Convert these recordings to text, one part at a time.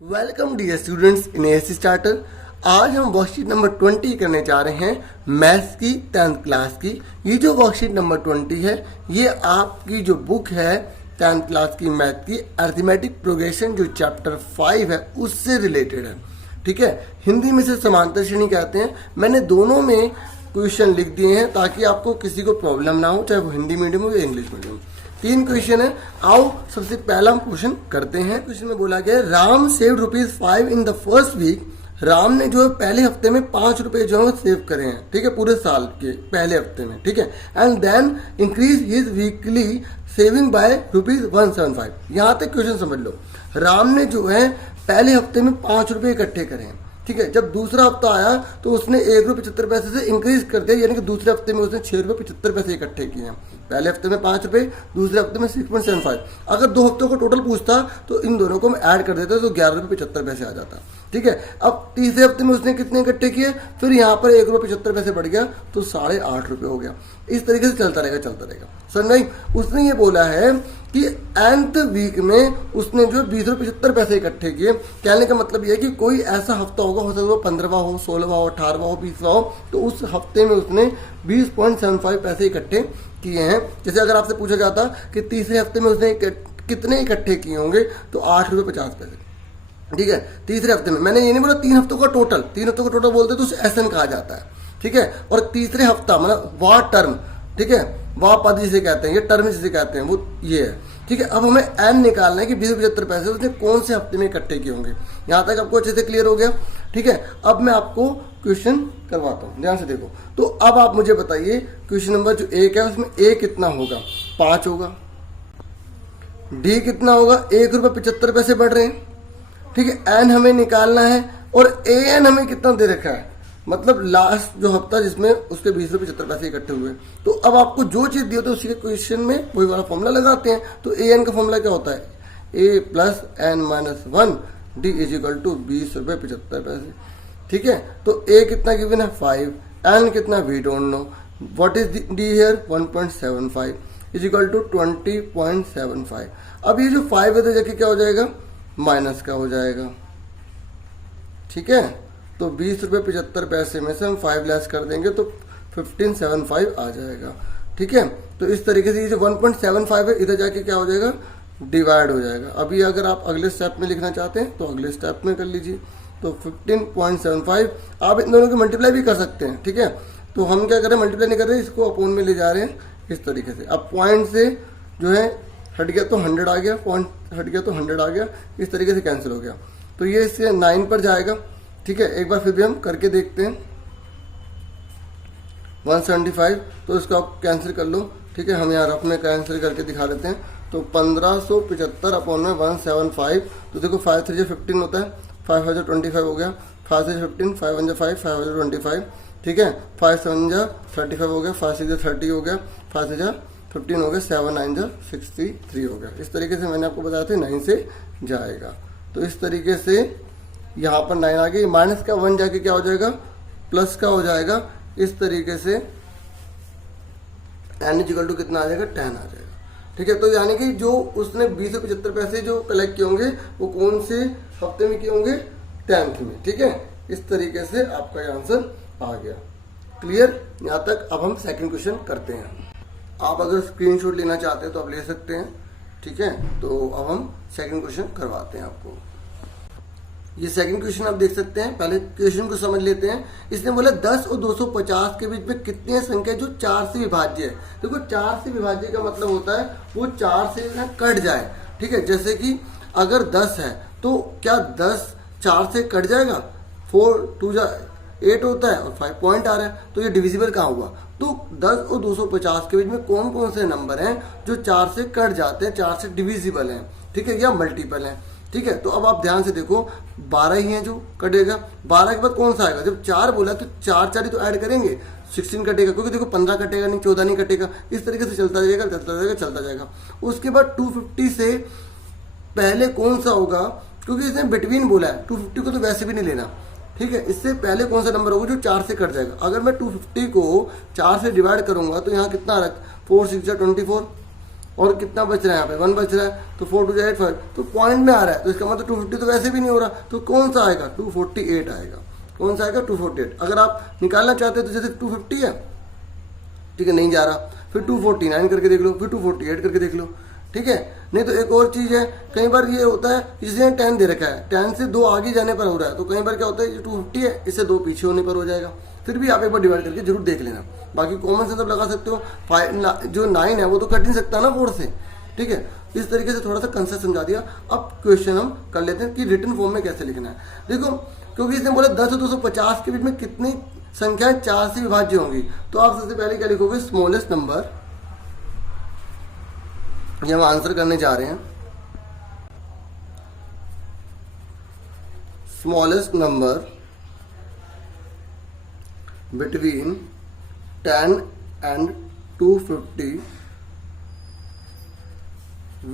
Welcome dear students in ASC starter. आज हम worksheet number 20 करने जा रहे हैं मैथ्स की 10th क्लास की। ये जो वर्कशीट नंबर 20 है ये आपकी जो बुक है 10th क्लास की मैथ की अरिथमेटिक प्रोग्रेशन जो चैप्टर 5 है उससे रिलेटेड है। ठीक है, हिंदी में से समांतर श्रेणी कहते हैं। मैंने दोनों में क्वेश्चन लिख दिए हैं ताकि आपको किसी को प्रॉब्लम ना हो, चाहे वो हिंदी मीडियम हो या इंग्लिश मीडियम। 3 क्वेश्चन है। आओ सबसे पहला हम क्वेश्चन करते हैं। क्वेश्चन में बोला गया Ram save ₹5 in the first week. Ram ने जो है पहले हफ्ते में 5 रुपए जो है सेव करे हैं, ठीक है, पूरे साल के पहले हफ्ते में, ठीक है। And then increase his weekly saving by ₹175। यहाँ तक क्वेश्चन समझ लो। राम ने जो है पहले हफ्ते में 5 रुपए इकट्ठे करे हैं, ठीक है। जब दूसरा हफ्ता आया तो उसने ₹1.75 से इंक्रीज कर दिया, यानी कि दूसरे हफ्ते में उसने ₹6.75 इकट्ठे किए हैं। पहले हफ्ते में 5 रुपए, दूसरे हफ्ते में 6.75। अगर 2 हफ्तों को टोटल पूछता तो इन दोनों को हम ऐड कर देते तो ₹11.75 आ जाता, ठीक है। अब तीसरे हफ्ते में उसने कितने इकट्ठे किए, फिर यहाँ पर ₹1.75 बढ़ गया तो ₹8.5 हो गया। इस तरीके से चलता रहेगा। समझ नहीं, उसने ये बोला है कि एंथ वीक में उसने जो ₹20.75 इकट्ठे किए। कहने का मतलब यह है कि कोई ऐसा हफ्ता होगा, हो सकता है 15वां हो, 16वां हो, 18वां हो, 20वां हो, तो उस हफ्ते में उसने 20.75 पैसे इकट्ठे किए हैं। जैसे अगर आपसे पूछा जाता कि तीसरे हफ्ते में उसने कितने इकट्ठे किए होंगे तो ₹8.50, ठीक है। तीसरे हफ्ते में, मैंने ये नहीं बोला 3 हफ्तों का टोटल बोलते तो उसे एसएन कहा जाता है, ठीक है। और तीसरे हफ्ता मतलब वाह टर्म, ठीक है, वाह पद जिसे कहते हैं, ये टर्म जिसे कहते हैं, वो ये है, ठीक है। अब हमें एन निकालना है कि ₹20.75 उसने कौन से हफ्ते में इकट्ठे किए होंगे। यहाँ तक आपको अच्छे से क्लियर हो गया, ठीक है। अब मैं आपको क्वेश्चन करवाता हूँ, ध्यान से देखो। तो अब आप मुझे बताइए क्वेश्चन नंबर जो 1 है उसमें ए कितना होगा, 5 होगा। डी कितना होगा, ₹1.75 बढ़ रहे हैं, ठीक है। एन हमें निकालना है और ए एन हमें कितना दे रखा है, मतलब लास्ट जो हफ्ता जिसमें उसके ₹20.75 इकट्ठे हुए। तो अब आपको जो चीज दी होती है उसी के क्वेश्चन में वही वाला फॉर्मूला लगाते हैं। तो ए एन का फॉर्मूला क्या होता है, A + n-1 D = ₹20.75, ठीक है। तो ए कितना गिवन है 5, एन कितना we don't know, what is D here 1.75 = 20.75। अब ये जो 5 है तो जाके क्या हो जाएगा, माइनस का हो जाएगा, ठीक है। तो ₹20.75 में से हम 5 लेस कर देंगे तो 1575 आ जाएगा, ठीक है। तो इस तरीके से ये जो 1.75 है इधर जाके क्या हो जाएगा, डिवाइड हो जाएगा। अभी अगर आप अगले स्टेप में लिखना चाहते हैं तो अगले स्टेप में कर लीजिए। तो 15.75 आप इन दोनों की मल्टीप्लाई भी कर सकते हैं, ठीक है। तो हम क्या कर रहे हैं, मल्टीप्लाई नहीं कर रहे, इसको अपोन में ले जा रहे हैं इस तरीके से। अब पॉइंट से जो है हट गया तो 100 आ गया, पॉइंट हट गया तो 100 आ गया, इस तरीके से कैंसिल हो गया। तो ये इससे 9 पर जाएगा, ठीक है। एक बार फिर भी हम करके देखते हैं। 175 तो इसको आप कैंसिल कर लो, ठीक है। हम यहाँ रफ में कैंसिल करके दिखा देते हैं। तो 1575 अपॉन में 175, तो देखो 5 3 जो 15 होता है, 5 5 जो 25 हो गया, 5 से 15, 5 1 जो 5, 5 5 जो 25, ठीक है। 5 7 जो 35 हो गया, 5 6 जो 30 हो गया, 5 से जो 15 हो गया, 7 9 जो 63 हो गया। इस तरीके से मैंने आपको बताया था 9 से जाएगा। तो इस तरीके से यहाँ पर 9 आ गई, माइनस का 1 जाके क्या हो जाएगा, प्लस का हो जाएगा। इस तरीके से n = कितना आ जाएगा, 10 आ जाएगा, ठीक है। तो यानी कि जो उसने ₹20.75 जो कलेक्ट किए होंगे वो कौन से हफ्ते में किए होंगे, 10th में, ठीक है। इस तरीके से आपका आंसर आ गया। क्लियर यहाँ तक। अब हम सेकंड क्वेश्चन करते हैं। आप अगर स्क्रीनशॉट लेना चाहते हैं तो आप ले सकते हैं, ठीक है। तो अब हम सेकंड क्वेश्चन करवाते हैं आपको। ये सेकंड क्वेश्चन आप देख सकते हैं। पहले क्वेश्चन को समझ लेते हैं। इसने बोला 10 और 250 के बीच में कितनी संख्या जो 4 से विभाज्य है। देखो 4 से विभाज्य का मतलब होता है वो 4 से ना कट जाए, ठीक है। जैसे कि अगर 10 है तो क्या 10 4 से कट जाएगा, 4 2 जा 8 होता है और 5 पॉइंट आ रहा है, तो ये डिविजिबल कहाँ हुआ। तो 10 और 250 के बीच में कौन कौन से नंबर हैं जो 4 से कट जाते हैं, 4 से डिविजिबल हैं, ठीक है, या मल्टीपल हैं, ठीक है। तो अब आप ध्यान से देखो 12 ही है जो कटेगा। 12 के बाद कौन सा आएगा, जब 4 बोला तो 4 4 ही तो ऐड करेंगे, 16 कटेगा, क्योंकि देखो 15 कटेगा नहीं, 14 नहीं कटेगा। इस तरीके से चलता जाएगा। उसके बाद 250 से पहले कौन सा होगा, क्योंकि इसने बिटवीन बोला है, 250 को तो वैसे भी नहीं लेना, ठीक है। इससे पहले कौन सा नंबर होगा जो 4 से कट जाएगा। अगर मैं 250 को 4 से डिवाइड करूंगा तो यहाँ कितना आ रहा है, 4 6 24, और कितना बच रहा है यहाँ पे 1 बच रहा है, तो 4 2 8 5, तो पॉइंट में आ रहा है, तो इसका मतलब 250 तो वैसे भी नहीं हो रहा, तो कौन सा आएगा 248 आएगा। कौन सा आएगा 248। अगर आप निकालना चाहते हैं तो जैसे 250 है, ठीक है, नहीं जा रहा, फिर 249 करके देख लो, फिर 248 करके देख लो, ठीक है। नहीं तो एक और चीज़ है, कई बार ये होता है जिसने 10 दे रखा है, 10 से 2 आगे जाने पर हो रहा है, तो कई बार क्या होता है, ये 250 है, इससे 2 पीछे होने पर हो जाएगा। फिर भी आप एक बार डिवाइड करके जरूर देख लेना। बाकी कॉमन सेंस आप लगा सकते हो, जो 9 है वो तो कट नहीं सकता ना 4 से, ठीक है। इस तरीके से थोड़ा सा कंसेप्ट समझा दिया। अब क्वेश्चन हम कर लेते हैं कि रिटन फॉर्म में कैसे लिखना है। देखो, क्योंकि इसने बोला 10 और 250 के बीच में कितनी संख्याएं 4 से विभाज्य होंगी, तो आप सबसे पहले क्या लिखोगे, स्मॉलेस्ट नंबर। ये हम आंसर करने जा रहे हैं, smallest number between 10 and 250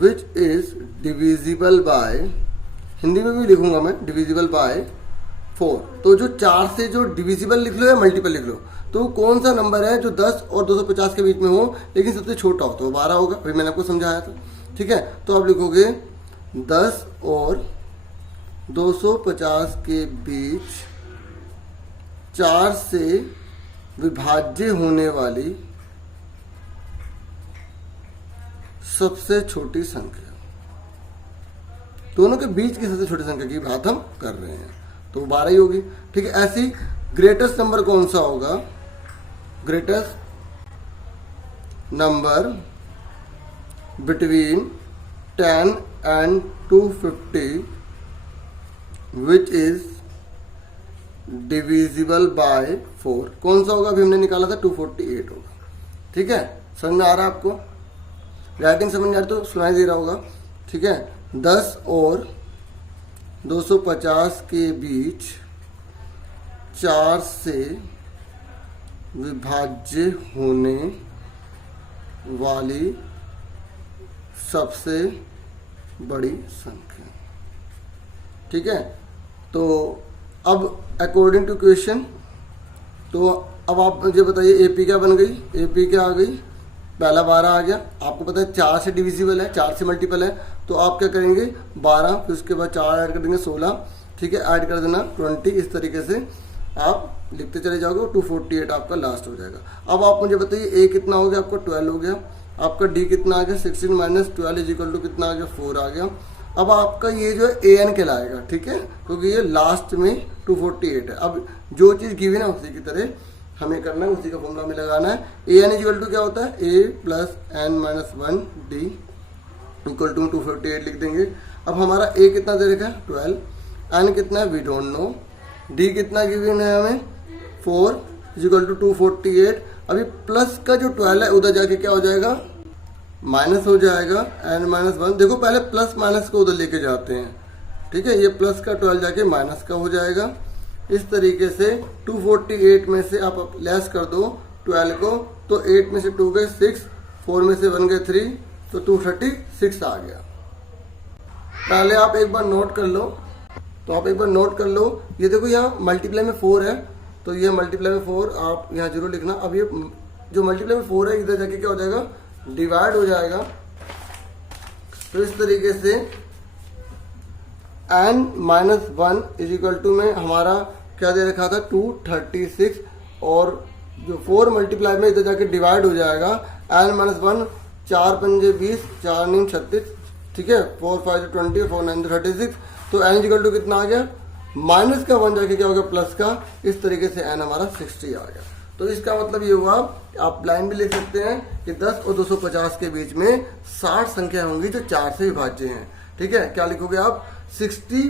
which is divisible by, Hindi में भी लिखूंगा मैं, डिविजिबल बाय 4। तो जो 4 से जो डिविजिबल लिख लो या मल्टीपल लिख लो, तो कौन सा नंबर है जो 10 और 250 के बीच में हो लेकिन सबसे छोटा हो, तो वो 12 होगा। अभी मैंने आपको समझाया था, ठीक है। तो आप लिखोगे 10 और 250 के बीच 4 से विभाज्य होने वाली सबसे छोटी संख्या, दोनों के बीच की सबसे छोटी संख्या की बात हम कर रहे हैं, तो 12 ही होगी, ठीक है। ऐसी ग्रेटेस्ट नंबर कौन सा होगा, greatest number between 10 and 250 which is divisible by 4, कौन सा होगा, अभी हमने निकाला था 248 होगा, ठीक है। समझ में आ रहा है आपको, राइटिंग समझ में आ रही तो सुनाई दे रहा होगा, ठीक है। 10 और 250 के बीच 4 से विभाज्य होने वाली सबसे बड़ी संख्या, ठीक है। तो अब अकॉर्डिंग टू क्वेश्चन, तो अब आप मुझे बताइए एपी क्या बन गई, एपी क्या आ गई, पहला 12 आ गया, आपको पता है 4 से डिविजिबल है, 4 से मल्टीपल है, तो आप क्या करेंगे 12, फिर उसके बाद 4 ऐड कर देंगे 16, ठीक है, ऐड कर देना 20, इस तरीके से आप लिखते चले जाओगे, 248 आपका लास्ट हो जाएगा। अब आप मुझे बताइए ए कितना हो गया, आपका 12 हो गया, आपका डी कितना आ गया, 16 - 12 इजिकल टू कितना आ गया, 4 आ गया। अब आपका ये जो है ए एन कहलाएगा, ठीक है, क्योंकि ये लास्ट में 248 है। अब जो चीज़ गिवन है उसी की तरह हमें करना है, उसी का फॉर्मूला में लगाना है। ए एन इजिकल टू क्या होता है, A plus N minus 1 D equal to 248 लिख देंगे। अब हमारा ए कितना दे रखा है 12, एन कितना है वी डोंट नो, डी कितना गिवन है हमें 4 इजिकल टू 248। अभी प्लस का जो 12 है उधर जाके क्या हो जाएगा, माइनस हो जाएगा, एन माइनस 1। देखो पहले प्लस माइनस को उधर लेके जाते हैं, ठीक है, ये प्लस का 12 जाके माइनस का हो जाएगा। इस तरीके से 248 में से आप लेस कर दो 12 को, तो 8 में से 2 गए 6, 4 में से 1 गए 3, तो 236 आ गया। पहले आप एक बार नोट कर लो, तो आप एक बार नोट कर लो, ये देखो यहाँ मल्टीप्लाई में 4 है, तो ये मल्टीप्लाई में 4 आप यहाँ जरूर लिखना। अब ये जो मल्टीप्लाई में 4 है इधर जाके क्या हो जाएगा, डिवाइड हो जाएगा। तो इस तरीके से n minus 1 is equal to में हमारा क्या दे रखा था 236, और जो 4 मल्टीप्लाई में इधर जाके डिवाइड हो जाएगा, n माइनस 1, 4 पंजे 20, 4 9 36, ठीक है, 4 5 20, 4 9 36, तो n इक्वल टू कितना आ गया, माइनस का 1 जाके क्या हो गया प्लस का, इस तरीके से n हमारा 60 आ गया। तो इसका मतलब ये हुआ, आप लाइन भी लिख सकते हैं कि 10 और 250 के बीच में 60 संख्या होंगी जो 4 से विभाज्य हैं, ठीक है। क्या लिखोगे आप, 60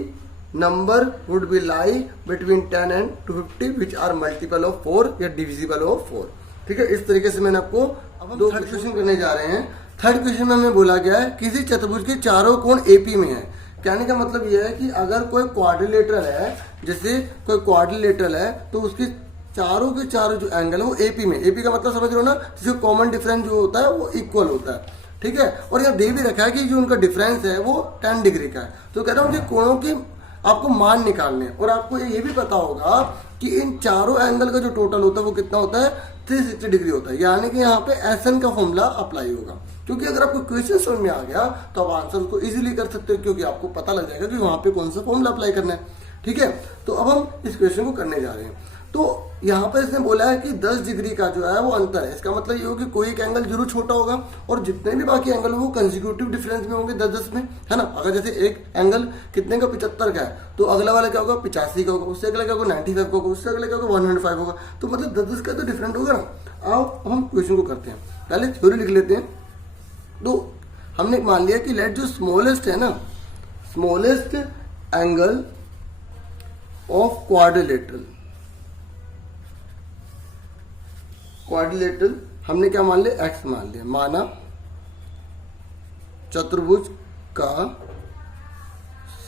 number would be lie between 10 and 250 which are multiple of 4 या डिविजिबल ऑफ 4, ठीक है। इस तरीके से मैंने आपको अब हम थर्ड क्वेश्चन करने जा रहे हैं। थर्ड क्वेश्चन में हमें बोला गया है किसी चतुर्भुज के चारों कोण एपी में है। कहने का मतलब यह है कि अगर कोई क्वाड्रिलेटरल है, जैसे कोई क्वाड्रिलेटरल है, तो उसके चारों के चारों जो एंगल है वो एपी में, एपी का मतलब समझ रहे हो ना, जिसका कॉमन डिफरेंस जो होता है वो इक्वल होता है, ठीक है। और यहाँ दे भी रखा है कि जो उनका डिफरेंस है वो 10 डिग्री का है। तो कह रहा हूँ कि कोणों की आपको मान निकालने, और आपको ये भी पता होगा कि इन चारों एंगल का जो टोटल होता है वो कितना होता है 360 डिग्री होता है। यानी कि यहाँ पे SN का फॉर्मूला अप्लाई होगा, क्योंकि अगर आपको क्वेश्चन समझ में आ गया तो आप आंसर को इजीली कर सकते हो, क्योंकि आपको पता लग जाएगा कि वहां पे कौन सा फॉर्मूला अप्लाई करना है। ठीक है, तो अब हम इस क्वेश्चन को करने जा रहे हैं। तो यहाँ पर इसने बोला है कि 10 डिग्री का जो है वो अंतर है। इसका मतलब ये हो कि कोई एक एंगल जरूर छोटा होगा और जितने भी बाकी एंगल वो कंसेक्यूटिव डिफरेंस में होंगे 10-10 में, है ना। अगर जैसे एक एंगल कितने का 75 का है तो अगला वाला क्या होगा 85 का होगा, उससे अगला क्या होगा 95 का होगा, उससे अगला क्या होगा 105 होगा। तो मतलब 10-10 का तो डिफरेंट होगा ना। आओ अब हम क्वेश्चन को करते हैं, पहले थ्योरी लिख लेते हैं। तो हमने मान लिया कि लेट जो स्मॉलेस्ट है ना, स्मॉलेस्ट एंगल ऑफ क्वाड्रिलेटरल हमने क्या मान लिया x मान लिया। माना चतुर्भुज का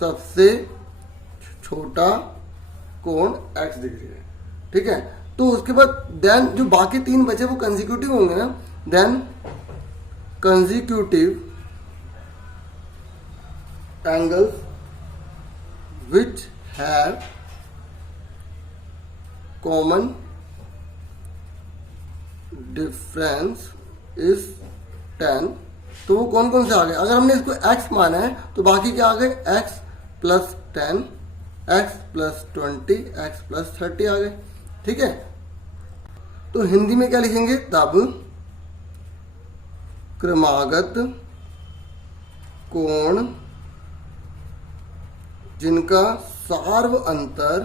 सबसे छोटा कोण x डिग्री है। ठीक है, तो उसके बाद देन जो बाकी 3 बचे वो कंसेक्यूटिव होंगे ना, then consecutive angles which have common difference is 10। तो वो कौन कौन से आ गए? अगर हमने इसको x माना है तो बाकी क्या आ गए x plus 10, x plus 20, x plus 30 आ गए। ठीक है, तो हिंदी में क्या लिखेंगे तब क्रमागत कोण जिनका सार्व अंतर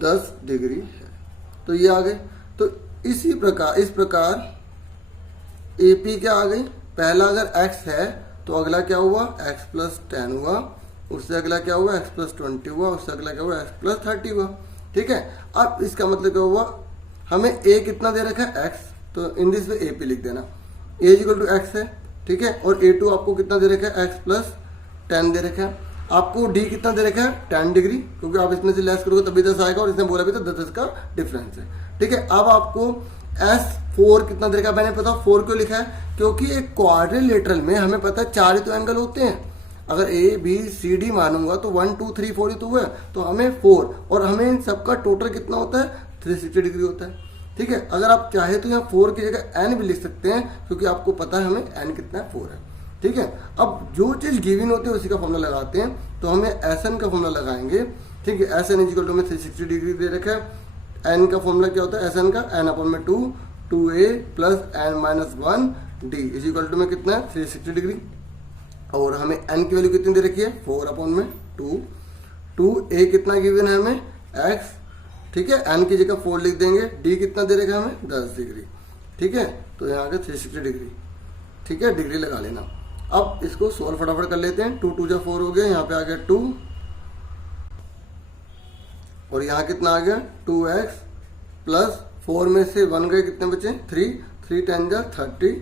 10 डिग्री है। तो ये आ गए। तो इस प्रकार AP क्या आ गई, पहला अगर x है तो अगला क्या हुआ x प्लस 10 हुआ, उससे अगला क्या हुआ x प्लस 20 हुआ, उससे अगला क्या हुआ x प्लस 30 हुआ। ठीक है, अब इसका मतलब क्या हुआ, हमें a कितना दे रखा है x, तो इन दिस वे AP लिख देना, a इक्वल टू x है। ठीक है, और A2 आपको कितना दे रखा है x प्लस 10 दे रखा है। आपको D कितना दे रखा है 10 डिग्री, क्योंकि आप इसमें से लेस करोगे तभी 10 आएगा, और इसने बोला भी तो 10 का डिफरेंस है। ठीक है, अब आपको S4 कितना दे रखा है, मैंने पता 4 क्यों लिखा है, क्योंकि एक क्वाड्रिलेटरल में हमें पता है 4 ही तो एंगल होते हैं। अगर ABCD मानूंगा तो 1 2 3 4 ही तो हुआ, तो हमें 4, और हमें इन सबका टोटल कितना होता है 360 डिग्री होता है। ठीक है, अगर आप चाहे तो यहाँ 4 की जगह n भी लिख सकते हैं, क्योंकि आपको पता है हमें n कितना है 4 है। ठीक है, अब जो चीज़ गिवन होती है उसी का फॉर्मूला लगाते हैं, तो हमें SN का फॉर्मूला लगाएंगे। ठीक है, SN इक्वल टू में 360 डिग्री दे रखा है। n का फॉर्मूला क्या होता है SN का, n/2 2a plus n-1 d is equal to में कितना है 360 डिग्री, और हमें n की वैल्यू कितनी दे रखी है 4/2। 2a कितना गिवन है हमें x। ठीक है, n की जगह 4 लिख देंगे, d कितना दे रखा है हमें 10 डिग्री। ठीक है, तो यहाँ के 360 डिग्री। ठीक है, डिग्री लगा लेना। अब इसको सोल्व फटाफट कर लेते हैं। 2 2 जा 4 हो गया, यहाँ पे आ गया 2, और यहाँ कितना आ गया 2x प्लस 4 में से 1 गए, कितने बचे 3, 3 10 जा 30।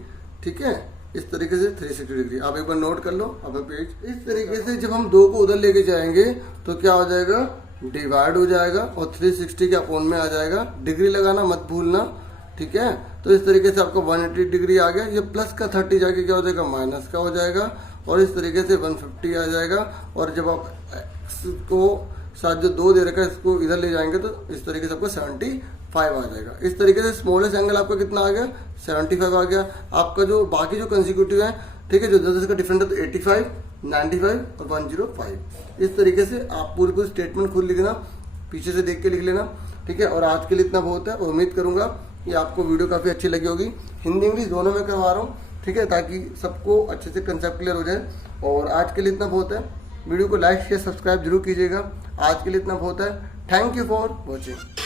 ठीक है, इस तरीके से 360 डिग्री। आप एक बार नोट कर लो अपना पेज। इस तरीके से जब हम 2 को उधर लेके जाएंगे तो क्या हो जाएगा, डिवाइड हो जाएगा, और 360 के अपोन में आ जाएगा। डिग्री लगाना मत भूलना। ठीक है, तो इस तरीके से आपको 180 डिग्री आ गया। ये प्लस का 30 जाके क्या हो जाएगा माइनस का हो जाएगा, और इस तरीके से 150 आ जाएगा। और जब आप x को साथ जो 2 दे रखा है इसको इधर ले जाएंगे तो इस तरीके से आपको 75 आ जाएगा। इस तरीके से स्मॉलेस्ट एंगल आपका कितना आ गया 75 आ गया। आपका जो बाकी जो कंसेक्यूटिव है, ठीक है, जो 10 का डिफरेंट है, तो 85, 95 और 105। इस तरीके से आप पूरी स्टेटमेंट खुद लिखना, पीछे से देख के लिख लेना। ठीक है, और आज के लिए इतना बहुत है। उम्मीद करूंगा कि आपको वीडियो काफ़ी अच्छी लगी होगी। हिंदी इंग्लिश दोनों में करवा रहा हूँ, ठीक है, ताकि सबको अच्छे से कंसेप्ट क्लियर हो जाए। और आज के लिए इतना बहुत है। वीडियो को लाइक शेयर सब्सक्राइब जरूर कीजिएगा। आज के लिए इतना बहुत है। Thank you for watching.